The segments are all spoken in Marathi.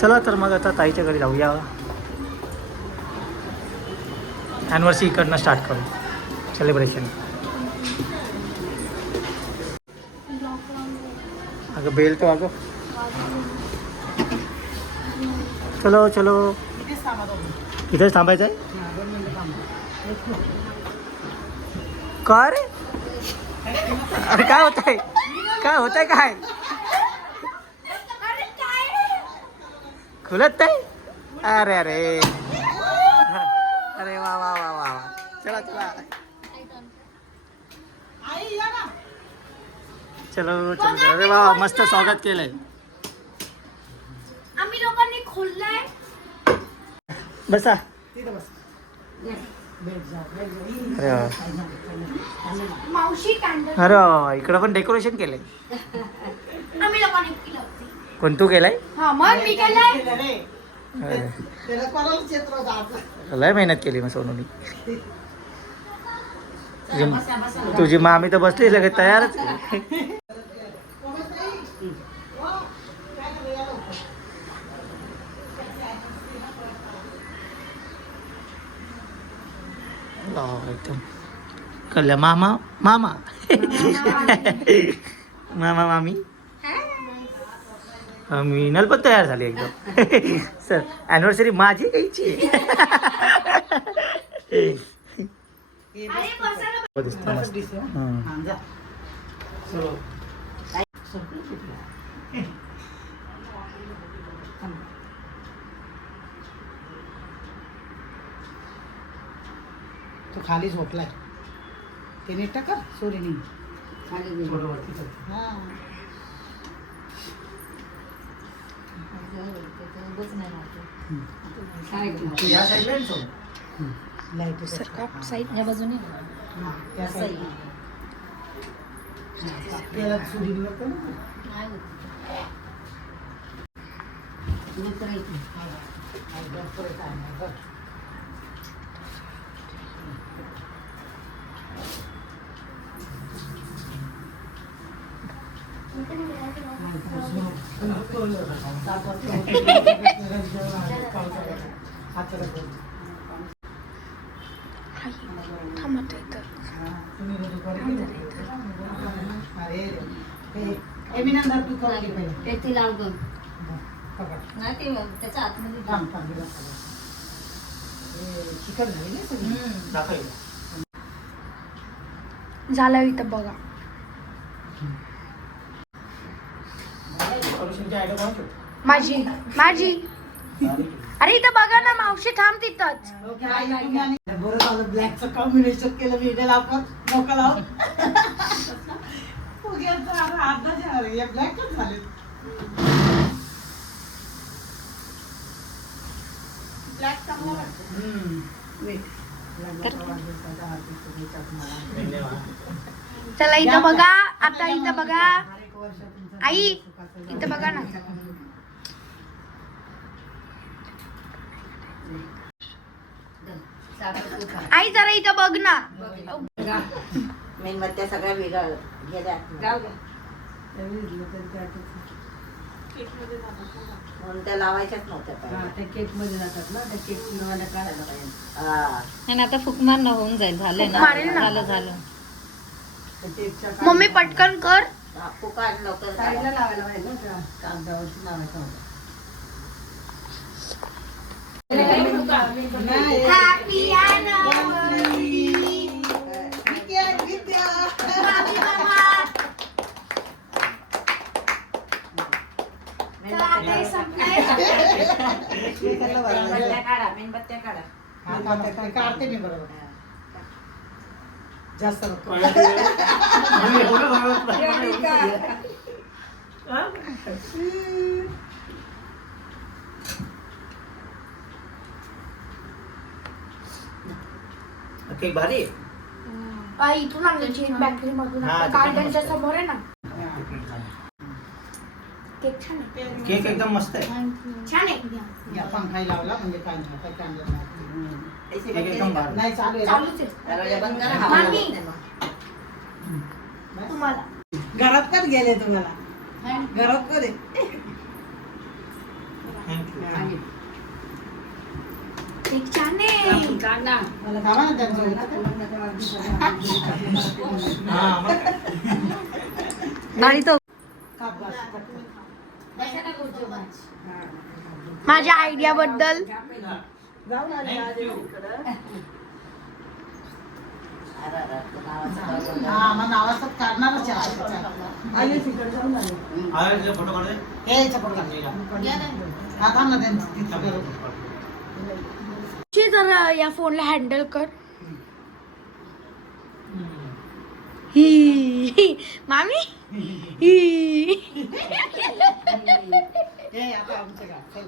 चला तर मग आता ताईच्या घरी जाऊया. ॲनिव्हर्सरी इकडनं स्टार्ट करू सेलिब्रेशन. अगं बेल तो अगं. चलो चलो. इथेच थांबायचं आहे. का रे? अरे काय होत आहे? काय होत आहे? काय खुलत नाही? अरे अरे अरे वा वा वा वा. चला चला चलो चलो. अरे वा मस्त स्वागत केलंय. आम्ही लोकांनी खोललाय. बसा. अरे वा. मावशी कॅन्डल अरे वा इकडं पण डेकोरेशन केलंय. आम्ही लोकांनी केलं. कोण तू केलाय? हा मग मी केलंय. लय मेहनत केली मग सोनूनी. तुझी मामी तर बसली सगळे तयारच. एकदम कळलं. मामा मामा मामा मामी. मीनल पण तयार झाली एकदम. सर ॲनिव्हर्सरी माझी घ्यायची. तो खाली झोपलाय. ते नीट टाका सोरीनी. साईड या बाजूने थांबत इथं. त्याच्या आतमध्ये झालं इथं बघा. माझी माझी. अरे इथं बघा ना मावशी थांब तिथंच. बरं झालं ब्लॅकचं कॉम्बिनेशन केलं. मी लावून मोका लावून ब्लॅकच झाले. ब्लॅक चांगला चला इथं बघा. आता इथं बघा. आई इथं बघा ना. आई जरा इथं बघ ना. मेणबत्त्या सगळ्या वेगळ्या गेल्या. म्हणून त्या लावायच्याच नव्हत्या. त्या केक मध्ये जातात ना. त्या केक नव्याला काढायला पाहिजे. आणि आता फुकमार न होऊन जाईल. झालं ना. झालं झालं. मम्मी पटकन कर. फुकाड लवकर साईडला लावायला पाहिजे ना. कागदावरती लावायचं होतं. Happy anniversary. मेणबत्त्या काढा. काढते मी बरोबर. जास्त केक भारी. इथून आणलं चेन बॅकरी मधून. गार्डनच्या समोर आहे ना. केक छान आहे. केक एकदम मस्त आहे. छान आहे. या पंखा लावला म्हणजे काय नाही चालू चालूच आहे. मामी तुम्हाला घरात पण गेले तुम्हाला. घरात पण एक छान आहे. मला खावा ना त्यांचं. हा मग आणि तो काप बस. माझ्या आयडिया बद्दल जाऊन आले आज इकडं. हा मग नावाचं काढणारच आहे. आले तिकडे जाऊन आले. फोटो काढ दे. हे याचा फोटो काढ. हा थांब ना त्यांचं तिथं करू. जरा या फोनला हँडल कर. ही मामी ही हे आता आमचं गाव. चल.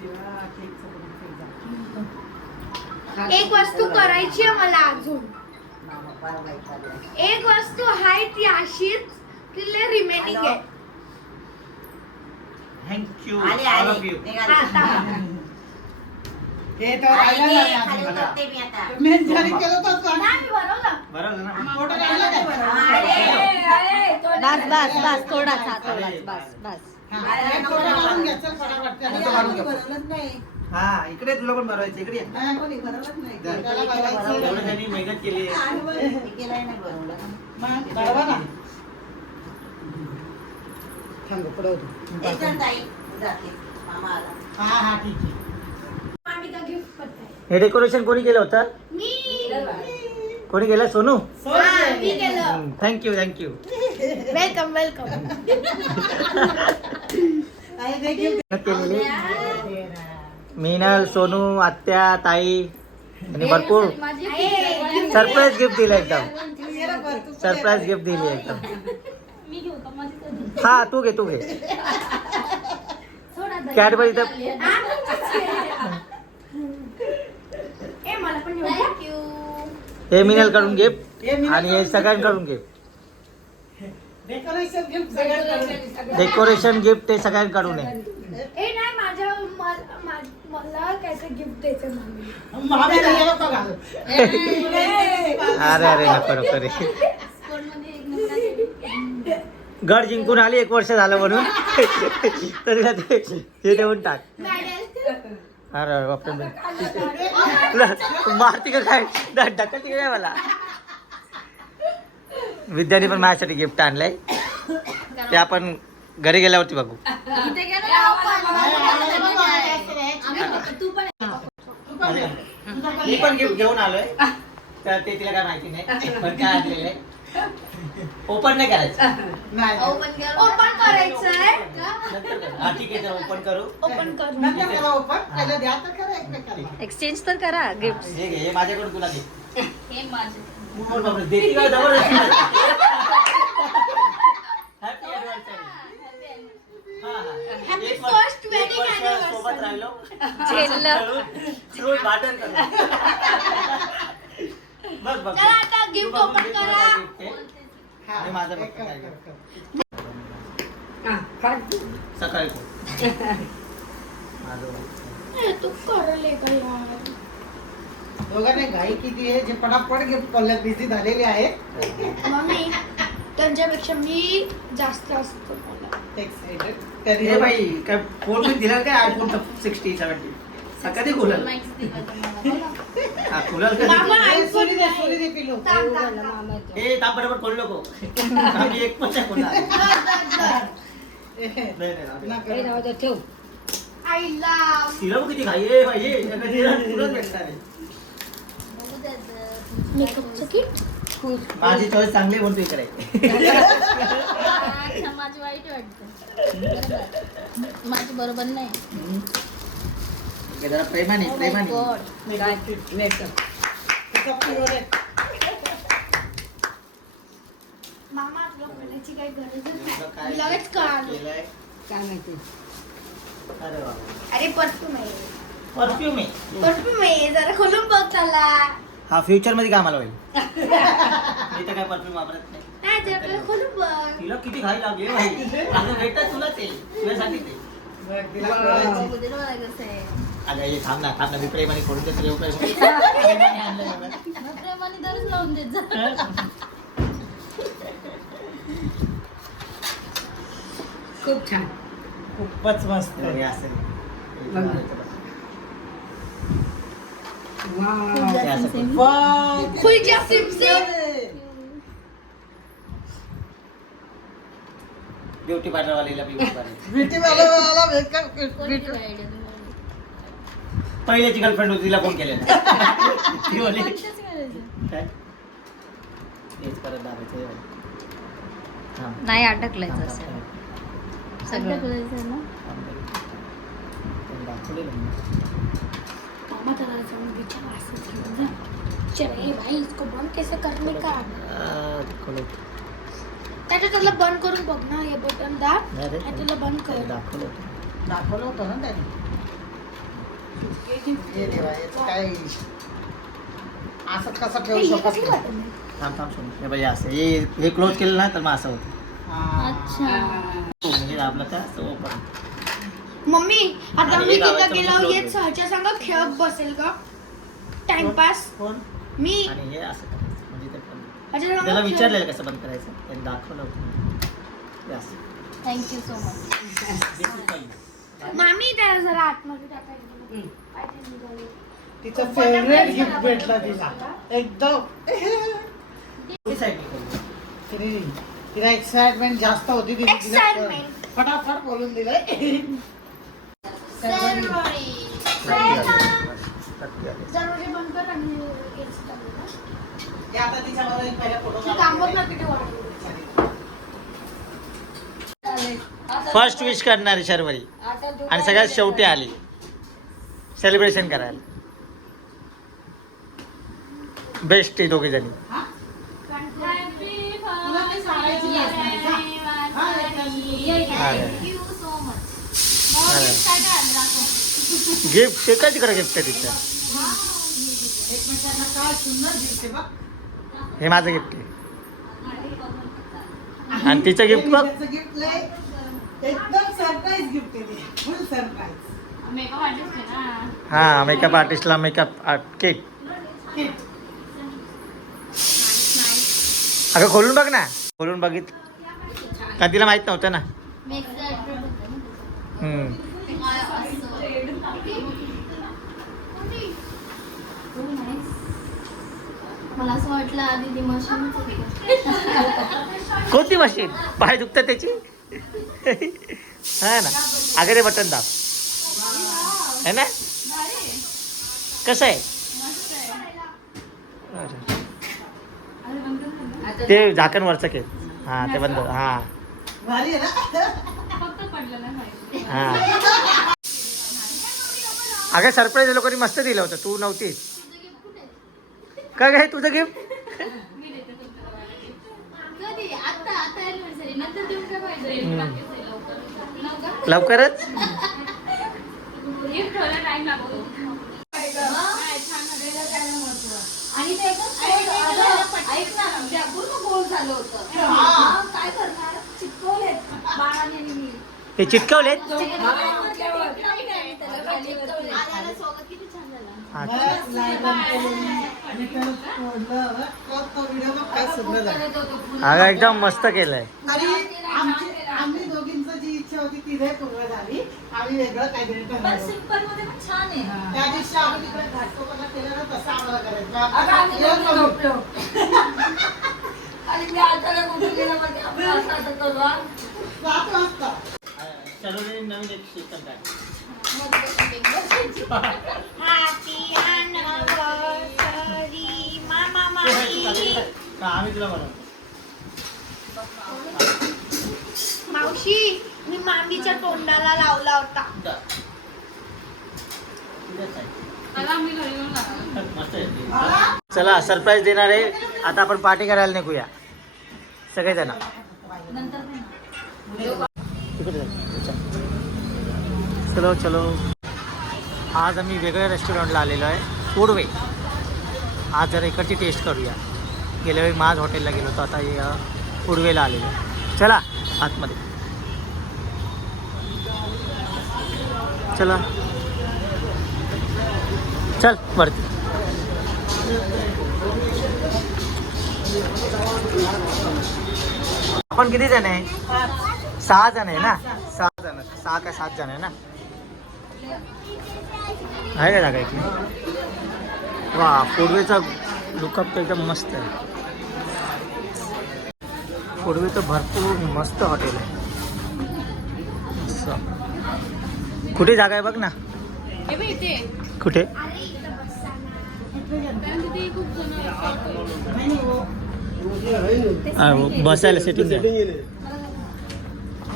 देवा, केकचं फोटो केक जा. एक वस्तू करायची आहे मला अजून. एक वस्तू आहे ती अशीच तिला रिमेनिंग आहे. थँक्यू आले, ऑल आले. Of you. आता हे तर राहिलं नाही अजून. मेहनती केलं तर सांग. नाही, मी बनवलं. बरोबर ना. फोटो काढला काय? बस बस बस थोडासा थोडाच बस बस. हा, एक फोटो काढून घे. चल फटाफट. हा इकडे तुला पण बनवायचं इकडे ये. त्याला बघायचं. एवढं त्यांनी मेहनत केली आहे. मग काढवा ना. थांब पुढे होतो. हा हा ठीक आहे. मामीला गिफ्ट करते. हे डेकोरेशन कोणी केलं होतं? मी कोणी केलं? सोनू. हा, मी केलं. Thank you thank you. Welcome welcome. केलेली मीनल, सोनू, आत्या, ताई आणि भरपूर सरप्राईज गिफ्ट दिलं एकदम. सरप्राईज गिफ्ट दिली एकदम. हा तू घे तू घे. कॅडबरी तर ए मला पण थँक्यू. हे मिनल कडून गिफ्ट आणि हे सगळ्यांकडून गिफ्ट. डेकोरेशन गिफ्ट सगळ्यांकडून. डेकोरेशन गिफ्ट हे सगळ्यांकडून आहे. ए नाही माझ्या मला काहीतरी गिफ्ट द्यायचं मामी. मामीला हे नको घालू. अरे अरे नको नको रे. गड जिंकून आली 1 वर्ष झालं म्हणून तरी हे देऊन टाक. अरे बापरे मारती का काय ढकलती का काय मला. विद्याने पण माझ्यासाठी गिफ्ट आणलंय ते आपण घरी गेल्यावरती बघू. मी पण गिफ्ट घेऊन आलोय तर ते तिला काय माहिती नाही पण काय आणलेलं आहे. ओपन नाही करायचं. नाही. ओपन करायचंय. हा ठीक आहे ओपन करू. ओपन करू. नंतर करा ओपन. पहिलं द्या तर करा एकमेकाला. एक्सचेंज तर करा गिफ्ट. हे घे हे माझ्याकडून तुला घे. हे माझे. बोल बाबा, देती का जबरदस्ती. Happy anniversary. हा, हा. Happy एक वर्ष- first एक wedding वर्ष anniversary. सोबत राहिलो. झेललं. रोज भांडण करू. बघ बघ चला आता तू गिफ्ट बघून ओपन घे, करा. तुला gift आहे. हा, हे माझं एक बघ कर, काय कर, आहे. कर. सकाळी माझं ए, तू करले का यार. दोघांनी घाई किती आहे जे पटापट गिफ्ट कोल्ह्यात बिझी झालेले आहेत. मम्मी त्यांच्यापेक्षा मी जास्त असतो मला. एक्साइटेड. तरी हे बाई काय फोन पण दिला काय आयफोन 60 70 कधी खुलल. हा खुलल कधी. मामा ए, सोनी दे, सोनी दे पिलो. ताक, ताक, ताक. हे ताप बरोबर खोल नको. आम्ही एक पण नाही खोलणार. ए, नाही नाही नका. ठेव. I love. तिला बघ किती घाई आहे पाहिजे तुलाच भेटणार आहे. मेकअपचं किट. माझी चॉईस चांगली म्हणतो इकडे. माझी वाईट वाटतं. माझी बरोबर नाही. जरा प्रेमाने प्रेमाने. मेकअप. त्याचा pure आहे. मामा आपलं बोलायची काही गरजच तुला काय नाही. लगेच कळालं. केलंय? काय माहिती. अरे बाबा अरे परफ्यूम आहे. परफ्यूम आहे. परफ्यूम आहे जरा खोलून बघ त्याला. हा फ्युचर मध्ये कामाला होईल. मी तर काय परफ्यूम वापरत नाही. नाही ते आपल्याला खोलून बघ. तिला किती घाई लागली भाई. अगं भेटत तुलाच आहे तुझ्यासाठी ते. बघ, तिला कळालं. बघू दे ना मला कसं आहे. अगं हे थांब ना मी प्रेमाने फोडून देतो देऊ प्रेमाने आणलंय मला. मग प्रेमाने दरच लावून देत जा. खूप छान. खूपच मस्त हे असं खुलच्या सिमसिम. ब्युटी पार्लरवालीला ब्युटी पार्लर ब्युटी वाला मेकअप पहिल्याची गर्लफ्रेंड होती तिला फोन केलेला ती बोलली कोणत्याच करायचं? काय तेच परत दाबायचं हां नाही अटकलायचं असेल सगळं सगळं. करायचं ना. दाखवलेलं मी. मामा त्याला जाऊन विचार असं झालं ना. चल हे भाई इसको बंद कैसे करने का. दाखवलं त्याला बंद करून बघ ना हे बटन दाब नाही रे. आणि त्याला बंद कर. दाखवलं होतं. दाखवलं होतं ना त्याने. हे देवा, याचं काय असं कसं ठेवू हे शकत कसलं नाही. बटन आहे? थांब सोडून हे पाहिजे असं हे क्लोज केलं ना तर मग असं होतं हा. अच्छा. म्हणजे आपलं काय असं ओपन मम्मी आता आणि मी हे तिथं लावायचं गेल्यावर म्हणजे येत close सहच्या संग खेळत बसेल का टाइमपास कोण? मी आणि हे असं करायचं म्हणजे ते पण ह्याच्या संग त्याला खेळत- विचारलेलं कसं बंद करायचं त्यांनी दाखवलं होतं हे असं. Thank you so much. This is fine. मामी त्याला जरा आतमध्ये टाकायचं. काय ते निघालं. तिचं फेवरेट गिफ्ट भेटलं तिला एकदम. ही side नी करू. तिला एक्साइटमेंट जास्त होती तिने तिला Excitement. फटाफट बोलून दिलंय. दरवाजे बंद कर आणि हेच चालू ना. हे आता तिच्याबरोबर एक पहिला फोटो ती कामच ना किती वाढली. फर्स्ट विश करणारी शर्वरी आणि सगळ्यात शेवटी आली सेलिब्रेशन करायला बेस्ट आहे दोघी जणी थँक्यू सो मच. काय काय आणलं दाखव. गिफ्ट ते काय तिकडे गिफ्ट आहे तिचं एकमेकांना काय सुंदर दिसते बघ. हे माझं गिफ्ट आहे आणि तिचं गिफ्ट बघ त्याचं गिफ्ट लय एकदम सरप्राईज गिफ्ट आहे ते. फुल सरप्राईज. मेकअप आर्टिस्ट आहे ना. हा मेकअप आर्टिस्टला मेकअप केक अगं खोलून बघ ना खोलून बघित का तिला माहित नव्हतं ना मेकअप आर्टिस्ट होतं ना. हम्म. मला असं वाटलं आधी ती मशीनच होती. कोणती मशीन पाय दुखतात त्याची हा ना अगं ते बटन दाब है ना कसं आहे अरे. ते झाकण वरचं केक हा ते बंद हा भारी आहे ना. फक्त पडलं नाही माहिती. हा अगं सरप्राईज लोकांनी मस्त दिलं होतं तू नव्हतीस काय काय तुझं गिफ्ट मी देते तुमच्या कधी आता आता anniversary. नंतर देऊन काय पाहिजे लवकर लवकरच गिफ्ट ठेवायला टाइम लागतो. आणि ते ऐक ना म्हणजे पूर्ण गोल झालं होतं. काय करणार चिपकवलेत बाळाने आणि मी. हे चिटकवलेत सोबत किती छान झाला. अच्छा. आणि त्याला फोडलं. तो व्हिडिओ बघ काय सुंदर झाला. अगं एकदम मस्त केलंय आणि आम्ही दोघींची जी इच्छा होती ती लय पूर्ण झाली. आम्ही वेगळं काहीतरी पण ठरवलं. सिंपल मध्ये पण छान आहे. त्या दिवशी आम्ही तिकडे घाटकोपरला केलं ना तसं आम्हाला करायचं. आणि मी आता कुठे गेला म्हणजे आपण असं असं करू हा. 7 वाजता. चलो नवीन एक सिस्टम काय Happy anniversary, मामा मामी. आम्ही तुला बनवतो मावशी मी मामीच्या तोंडाला लावला होता. चला सरप्राईज देणार आहे आता आपण पार्टी करायला निघूया सगळेजण तिकडे जा. चलो चलो आज आम्ही वेगळ्या रेस्टॉरंटला आलेलो आहे फूडवे आज जरा इकडची टेस्ट करूया गेल्या वेळी माझ हॉटेलला गेलो होतो आता हे फूडवेला आलेलो आहे. चला आतमध्ये चला चल वरती आपण किती जण आहे 6 जण आहे ना 6 जण जण. 6 का 7 जण आहे ना. आहे का जागा इथे? वा पूर्वेचा लुकअप तर एकदम मस्त आहे. पूर्वेचं भरपूर मस्त हॉटेल आहे. असं. कुठे जागा आहे बघ ना. कुठे बसायला सेटिंग आहे.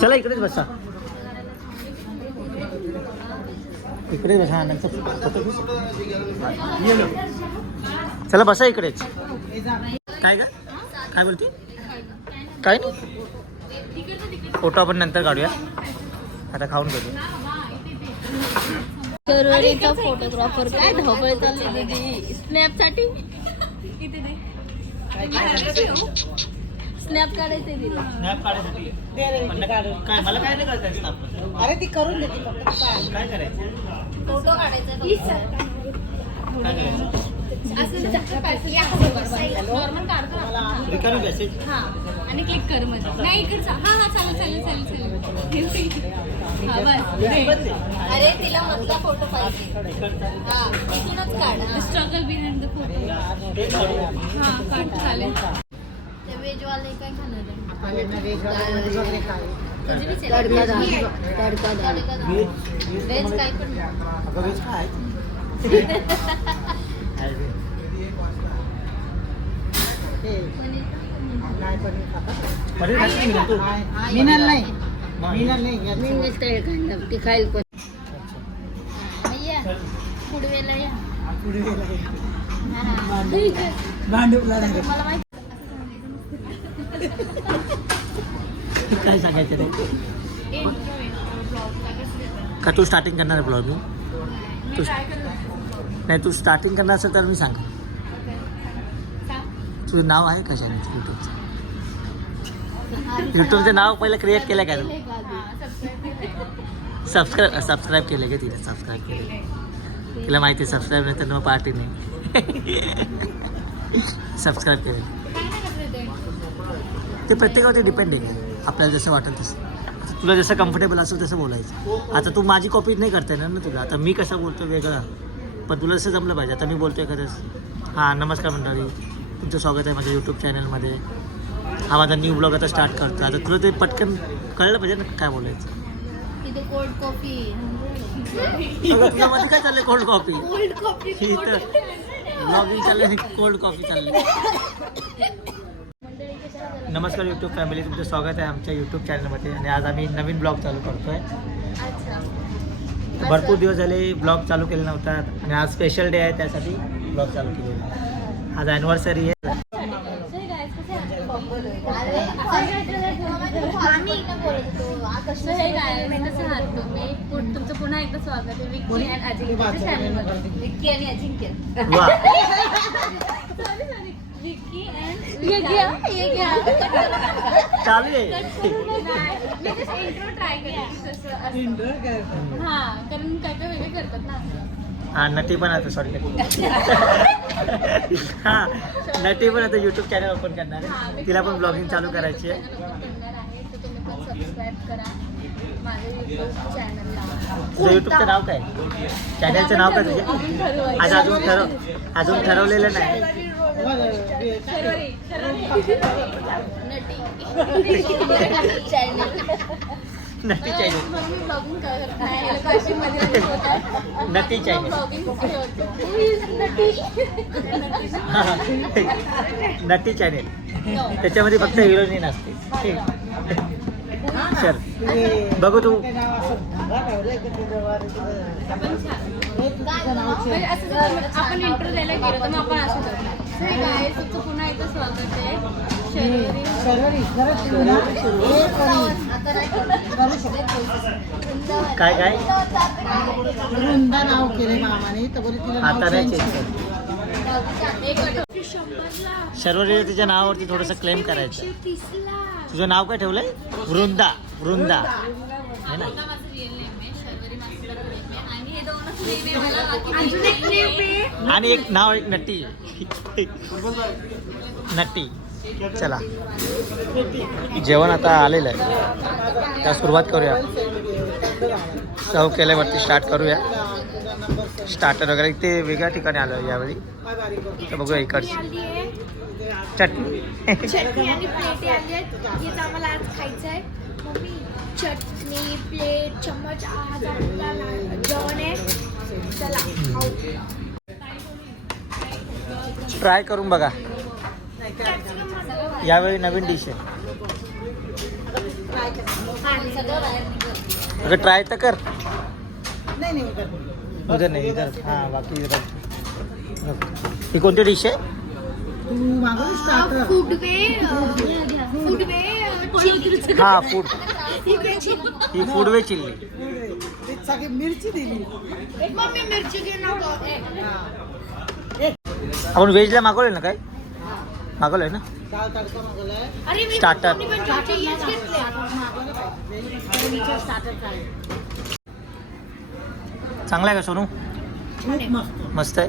चला इकडेच बसा. इकडेच बसा. नंतर फोटो घेऊ. चला बसा इकडेच. काय का काय बोलते काय नाही. फोटो आपण नंतर काढूया. आता खाऊन घेऊ. शर्वरीचा फोटोग्राफर काय ढोबळ चालली दीदी स्नॅपसाठी. स्नॅप काढायचंय तिला. स्नॅप काढायसाठी काय मला काय नाही करता. अरे ती करून देते फक्त काय करायचं. फोटो काढायचा काय करायचं. नॉर्मल काढतो रिकामी मेसेज. हा आणि क्लिक कर मध्ये. नाही इकडचा. हा चालेल हा बस. अरे तिला मधला फोटो पाहिजे. हा इथूनच काढ. Struggle behind the photo. हा काढ चालेल. ते व्हेज वाले काय खाणार आहे? व्हेज काय पण अगं वेज काय पनीर खायचं नाही तू. मिनल नाही मग मिनल नाही ती खाईल पण. भैया पुढवेला या. भांडूपला मला माहिती. काय सांगायचं नाही का. तू स्टार्टिंग करणार आहे ब्लॉग. तू नाही तू स्टार्टिंग करणार असेल तर मी सांग. तुझं नाव आहे का चॅनलचं यूट्यूबचं. यूट्यूबचं नाव पहिलं क्रिएट केलं का तू. सबस्क्राईब केलं का तिला. सबस्क्राईब केलं तिला माहिती आहे. सबस्क्राईब नाही तर मग पार्टी नाही. सबस्क्राईब केलं ते प्रत्येकावरती डिपेंड आहे. आपल्याला जसं वाटेल तसं. तुला जसं कम्फर्टेबल असेल तसं बोलायचं. आता तू माझी कॉपी नाही करता येणार ना तुला. आता मी कसं बोलतो वेगळा पण तुला जसं जमलं पाहिजे. आता मी बोलतो एखादंच. हां नमस्कार मंडळी तुमचं स्वागत आहे माझ्या यूट्यूब चॅनलमध्ये. हा माझा न्यू ब्लॉग आता स्टार्ट करतो. आता तुला ते पटकन कळलं पाहिजे ना काय बोलायचं. तिथे कोल्ड कॉफी. तुझ्यामध्ये काय चाललंय. Cold coffee. Cold coffee. इथं ब्लॉगिंग चाललंय कोल्ड कॉफी चालली. नमस्कार यूट्यूब फॅमिली तुमचं स्वागत आहे आमच्या यूट्यूब चॅनलमध्ये. आणि आज आम्ही नवीन ब्लॉग चालू करतो आहे. भरपूर दिवस झाले ब्लॉग चालू केले नव्हता आणि आज स्पेशल डे आहे त्यासाठी ब्लॉग चालू केलेला आहे. आज ॲनिव्हर्सरी आहे. तुमचं पुन्हा एकदा स्वागत आहे विक्की आणि अजिंक्यच्या चॅनलमध्ये. विक्की आणि अजिंक्य. वा विक्की अँड ये घ्या चालू आहे. मी जस्ट इंट्रो ट्राय केला हा कारण काय काय वेगळे करतात ना. हां नटी पण आता सॉरी हां नटी पण आता यूट्यूब चॅनल ओपन करणार आहे. तिला पण ब्लॉगिंग चालू करायची आहे. तुम्ही पण सबस्क्राईब करा माझ्या यूट्यूब चॅनलला. तुझं यूट्यूबचं नाव काय. चॅनलचं नाव काय तुझ्या. आज अजून ठरवलेलं नाही. नटी चॅनल. नटी चॅनल. नटी चॅनल. त्याच्यामध्ये फक्त हिरोईन असते. चल बघू तू. आपण इंट्रो द्यायला गेलो तर मग आपण असू तुमचं पुन्हा एकदा स्वागत आहे. काय काय वृंदा नाव केले मामाने तर बोलले तिला आता नाव नाही change चेंज कर. शर्वरी तिच्या नावावरती थोडंसं क्लेम करायचं. तुझं नाव काय ठेवलंय. वृंदा. वृंदा है ना. आणि एक नाव एक नटी. नटी चला जेवण आता आलेलं आहे, त्या सुरुवात करूया. सर्व केल्यावरती स्टार्ट करूया. स्टार्टर वगैरे इथे वेगळ्या ठिकाणी आलो आहे यावेळी, तर बघूया इकडची चटणी. चटणी आणि प्लेटी आली आहेत. हेच आम्हाला आज खायचं आहे. मम्मी चटणी प्लेट चम्मच आज आपल्याला जेवण आहे. चला खाऊ. ट्राय करून बघा, यावेळी नवीन डिश आहे. अगं ट्राय तर कर. नाही उधर नाही इधर. हां बाकी इधर. ही कोणती डिश आहे? तू मागवली स्टार्टर. फूडवे हां फूड. ही फूडवे चिल्ली. सगळी मिरची दिली. मम्मी मिरची घे नको. आपण व्हेजला मागवलं ना, काय मागवलं आहे ना? डाळ तडका मागवलाय. अरे मी स्टार्टर. मम्मी पण चटणी हेच घेतले. चांगलं आहे का सोनू? खूप मस्त. मस्त आहे.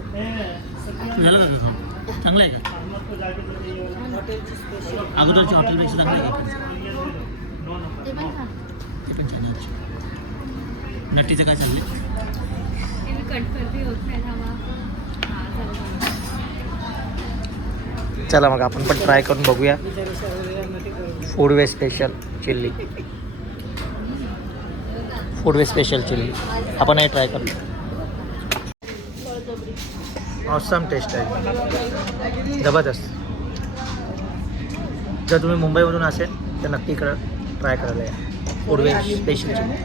झालं का खाऊ? चांगलं आहे का? हॉटेलची स्पेशल. अगोदरच्या हॉटेलपेक्षा चांगलं आहे का? ते पण खा. ते पण छान आहे. नट्टीचं काय चाललंय? ते मी कट करते, होत नाही थांबा. हां झालं. चला मग आपण पण ट्राय करून बघूया. बिचारी शरीरामध्ये करून. फूडवे स्पेशल चिल्ली. फूडवे स्पेशल चिल्ली आपण हे ट्राय करू. ऑसम टेस्ट आहे, जबरदस्त. जर तुम्ही मुंबईमधून असेल तर नक्की इकडं ट्राय करायला या. फूडवे स्पेशल चिल्ली.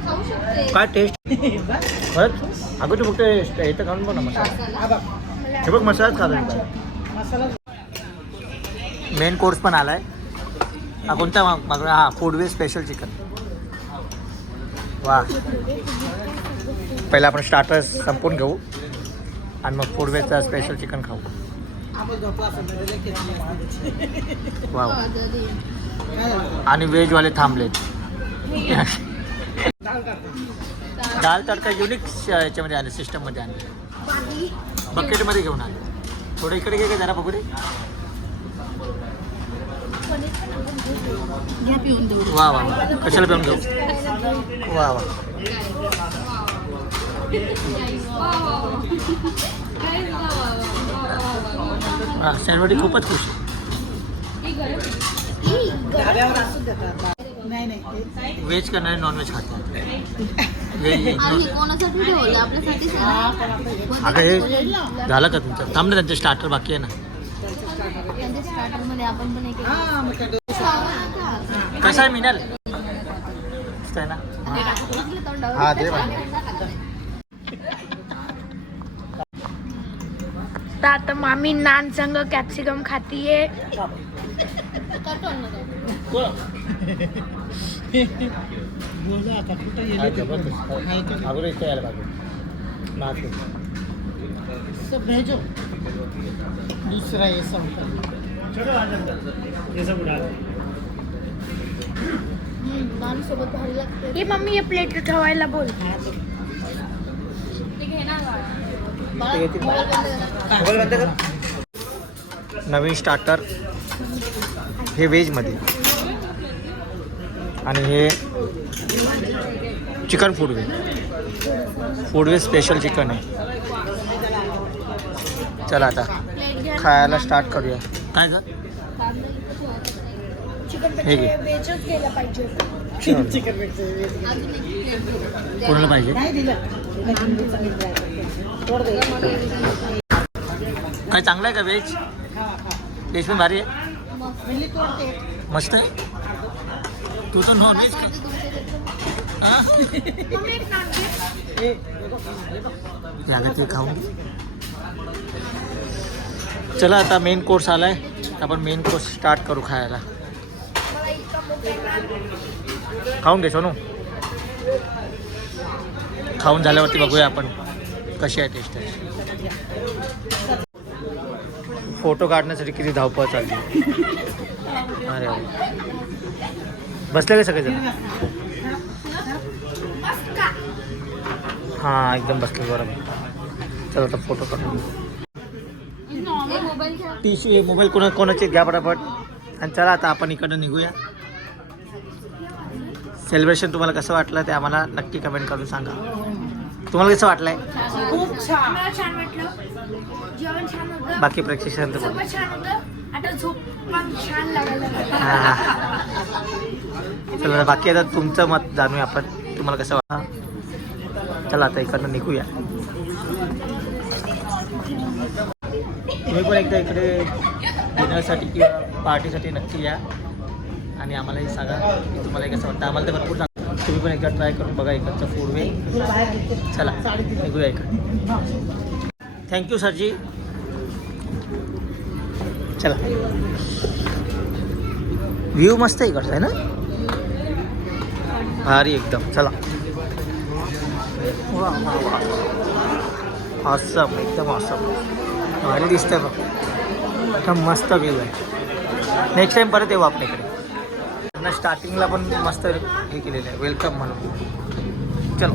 खाऊ शकते. काय टेस्ट खरंच. अगं तू फक्त इथं खाऊन बघ ना मसाला. हा बघ, हे बघ मसालाच खातो. मसाला मेन कोर्स पण आला आहे. हा कोणता मागला? हा फूडवे स्पेशल चिकन. वा. पहिला आपण स्टार्टर्स संपवून घेऊ आणि मग फूडवेचा स्पेशल चिकन खाऊ. आपण झोपला असेल तर त्याला खेचली असते त्याची. वा. काय झालं? आणि व्हेजवाले थांबलेत. डाळ टाकतो. दाल तडका युनिक याच्यामध्ये आले, सिस्टममध्ये आले. बकेटमध्ये घेऊन आले. थोडं इकडे घे जरा बघू दे. घ्या पिऊन देऊ. वा वा. कशाला पिऊन घेऊ? वा वा. हा सॅनवडी खूपच खुश आहे. धाब्यावर असूच देतात. नाही नाही. व्हेज करणारे नॉनव्हेज खातात. आम्ही कोणासाठी ठेवलं? आपल्यासाठीच आहे ना? अगं हे झालं का तुमचं? थांब ना, त्यांचे स्टार्टर बाकी आहे ना. त्यांच्या स्टार्टरमध्ये आपण पण एक हा मग काय कसं आहे मिनल? मस्त आहे ना? हा दे बा. तर आता मामी नान संग कॅप्सिकम खातीये. बोला आता कुठं हा, गेले जबरदस्त. अगोदर इथे यायला पाहिजे. नाचू. सब भेजो. दूसरा ये सब नान सोबत भारी लागते. हे मम्मी हे प्लेट ठेवायला बोल. ते घे ना बाळा. मोबाईल बंद कर. नवीन स्टार्टर हे व्हेजमध्ये आणि हे चिकन फूडवे. फूडवे स्पेशल चिकन आहे. चला आता खायला स्टार्ट करूया. काय का चिकन हे घे. वेजच गेला पाहिजे. चिकन मिक्स कोणाला पाहिजे? नाही दिलं. थोडं दे. काय चांगलं आहे का व्हेज? खा खा. व्हेज पण भारी आहे. मिली तोडते. मस्त आहे. तू तर नॉनव्हेज का? हां मम्मी एक नान घे. हे याला ते खाऊन घे. चला आता मेन कोर्स आला आहे, आपण मेन कोर्स स्टार्ट करू खायला. मला इतका मोठा नान. खाऊन घे सोनू. खाऊन झाल्यावरती बघूया आपण कशी आहे टेस्ट आहे. फोटो काढण्यासाठी किती धावपळ चालली. अरे बसले का सगळेजण? मस्त का? हां एकदम बसले बरोबर. चला आता फोटो काढू. टिश्यू मोबाईल कोणाचे घ्या पटापट. आणि चला आता आपण इकडं निघूया. सेलिब्रेशन तुम्हाला कसं वाटलं ते आम्हाला नक्की कमेंट करून सांगा. तुम्हाला कसं वाटलंय? खूप छान. मला छान वाटलं, जेवण छान होतं, बाकी प्रेक्षकांचं बोल. सगळं छान होतं. आता झोप पण छान लागायला लागली. हा. चला बाकी आता तुमचं मत जाणूया आपण. तुम्हाला कसं वाटतं? चला आता इकडनं निघूया. तुम्ही पण एकदा इकडे डिनरसाठी किंवा पार्टीसाठी नक्की या आणि आम्हालाही सांगा की तुम्हाला कसं वाटतं. आम्हाला तर भरपूर सांगा. तुम्ही पण एकदा ट्राय करून बघा इकडचं फूड वे. चला निघूया इकडे. थँक्यू सरजी. चला व्ह्यू मस्त आहे इकडचा आहे ना, भारी एकदम. चला ऑसम, एकदम ऑसम, भारी दिसतंय बघ, एकदम मस्त व्ह्यू आहे. नेक्स्ट टाइम परत येऊ आपल्याकडे. स्टार्टिंगला पण मस्त हे केलेलं आहे वेलकम म्हणून. चलो